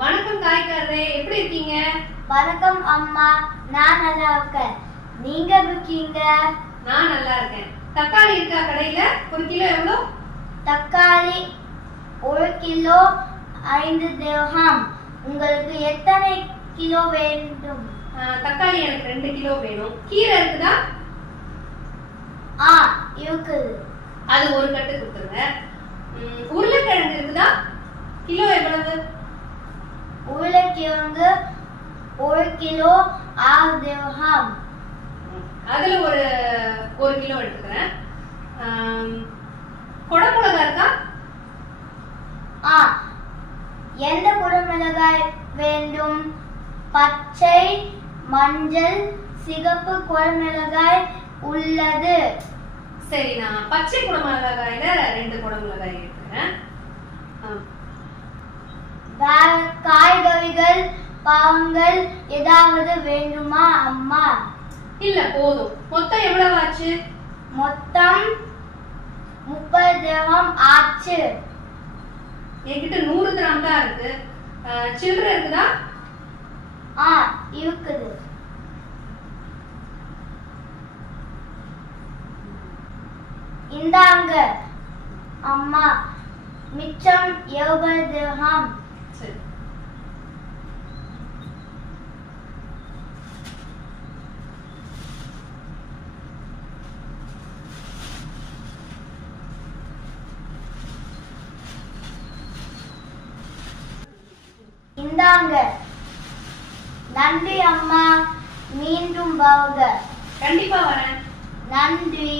வணக்கம் காய்க்காரரே, எப்படி இருக்கீங்க? வணக்கம் அம்மா, நான் நல்லா இருக்கேன். நீங்க எப்படி இருக்கீங்க? நான் நல்லா இருக்கேன். தக்காளி இருக்கா கடையில? ஒரு கிலோ எவ்வளோ? தக்காளி 1 கிலோ 5 திர்ஹாம். உங்களுக்கு எத்தனை கிலோ வேண்டும்? தக்காளி எனக்கு 2 கிலோ வேணும். கீரை இருக்குதா? இருக்குது. அது ஒரு கட்டு கொடுத்துருங்க. உருளைக்கிழங்கு இருக்குதா? கிலோ எவ்வளவு? உருளைக்கிழங்கு 1 கிலோ 6 திர்ஹாம். அதுல ஒரு கிலோ எடுத்துக்கிறேன். குடமிளகாய் இருக்கா? எந்த குடமிளகாய் வேண்டும்? பச்சை, மஞ்சள், சிகப்பு குடமிளகாய் உள்ளது. சரி, நான் பச்சை குடமிளகாயில 2 குடமிளகாய் எடுத்துக்கிறேன். வேற காய்கறிகள் பழங்கள் ஏதாவது வேண்டுமா அம்மா? இல்ல, போதும். மொத்தம் எவ்வளவு ஆச்சு? மொத்தம் 30 திர்ஹாம் ஆச்சு. என்கிட்ட 100 கிராம் தான் இருக்கு. சில்லறை இருக்குதா? இருக்குது. இந்தாங்க அம்மா, மிச்சம் 70 திர்ஹாம். சரி. இந்தாங்க. நன்றி அம்மா, மீண்டும் வாங்க. கண்டிப்பா வரேன். நன்றி.